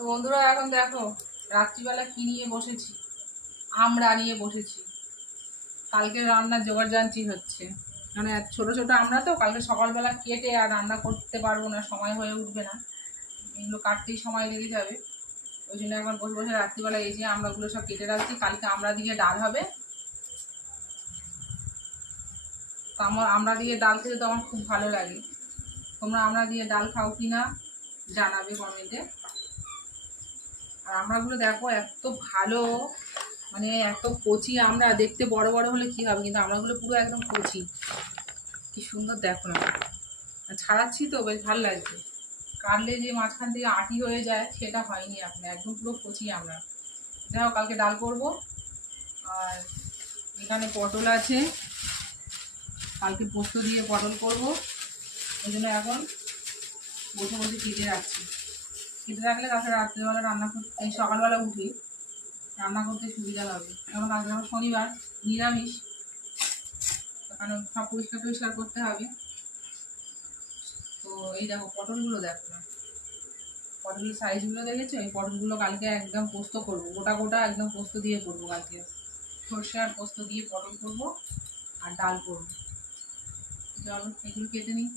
তো বন্ধুরা এখন দেখো রাত্রিবেলা কি নিয়ে বসেছি, আমরা নিয়ে বসেছি। কালকে রান্নার জোগাড় জানছি হচ্ছে, মানে ছোটো ছোটো আমরা তো কালকে সকালবেলা কেটে আর রান্না করতে পারবো না, সময় হয়ে উঠবে না, এগুলো কাটতেই সময় লেগে যাবে। ওই জন্য এখন বসে বসে রাত্রিবেলা এই যে আমরাগুলো সব কেটে রাখছি। কালকে আমরা দিয়ে ডাল হবে, তো আমরা দিয়ে ডাল খেতে তো আমার খুব ভালো লাগে। তোমরা আমরা দিয়ে ডাল খাও কি না জানাবে কমেন্টে। আর আমরাগুলো দেখো এত ভালো, মানে এত কচি আমরা, দেখতে বড় বড় হলে কি হবে, কিন্তু আমরাগুলো পুরো একদম কচি, কি সুন্দর দেখো না। ছাড়াচ্ছি তো বেশ ভালো লাগছে। কাটলে যে মাঝখান থেকে আটি হয়ে যায় সেটা হয়নি এখন, একদম পুরো কচি আমরা। যাই হোক, কালকে ডাল করবো। আর এখানে পটল আছে, কালকে পোস্ত দিয়ে পটল করবো, ওই জন্য এখন বসে বসে কেটে রাখছি। কেটে রাখলে তারপরে রাত্রেবেলা রান্না করতে, এই সকালবেলা উঠে রান্না করতে সুবিধা হবে। এখন আজ আমার শনিবার, নিরামিষ, ওখানে সব পরিষ্কার টরিষ্কার করতে হবে। তো এই দেখো পটলগুলো দেখো না, পটলের সাইজগুলো দেখেছো? এই পটলগুলো কালকে একদম পোস্ত করবো, গোটা গোটা একদম পোস্ত দিয়ে করবো কালকে। সর্ষে আর পোস্ত দিয়ে পটল করবো আর ডাল করবো। চলো এগুলো কেটে নিই।